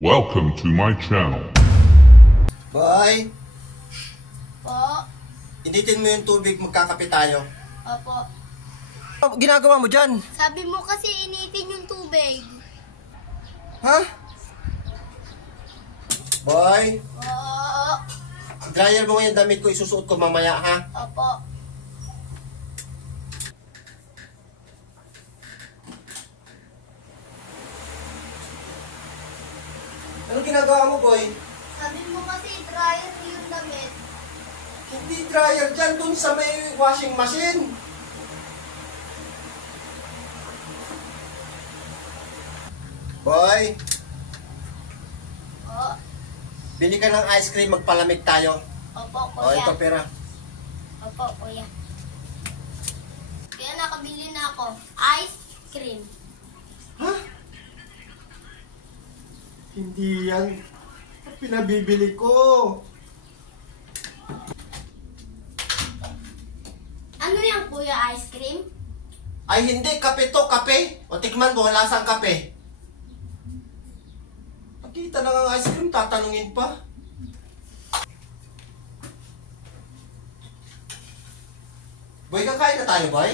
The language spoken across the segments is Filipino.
Welcome to my channel. Boy, Po. initin mo yung tubig, magkakape tayo. Opo. Ano ginagawa mo dyan? Sabi mo kasi initin yung tubig. Ha? Boy, Oo. dryer mo yung damit ko, isusuot ko mamaya, ha? Opo. Ano ginagawa mo, boy? Sabi mo kasi dryer yung damit. Hindi dryer dyan, dun sa may washing machine. Boy, Oo. bili ka ng ice cream, magpalamig tayo. Opo, O, kuya. ito pera. Opo, kuya. Kaya nakabili na ako. Ice cream. Ha? Hindi yan pinabibili ko. Ano yan, kuya? Ice cream? Ay hindi, kape to, kape. O tikman mo, lasang kape. Nakita na nga ice cream, tatanungin pa. Boy, kakain na tayo, boy?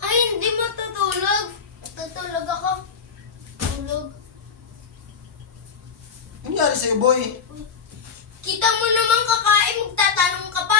Ay, hindi matutulog. Tutulog ako. Tulog. Ano nangyari sa'yo, boy? Kita mo naman kakain, magtatanong ka pa.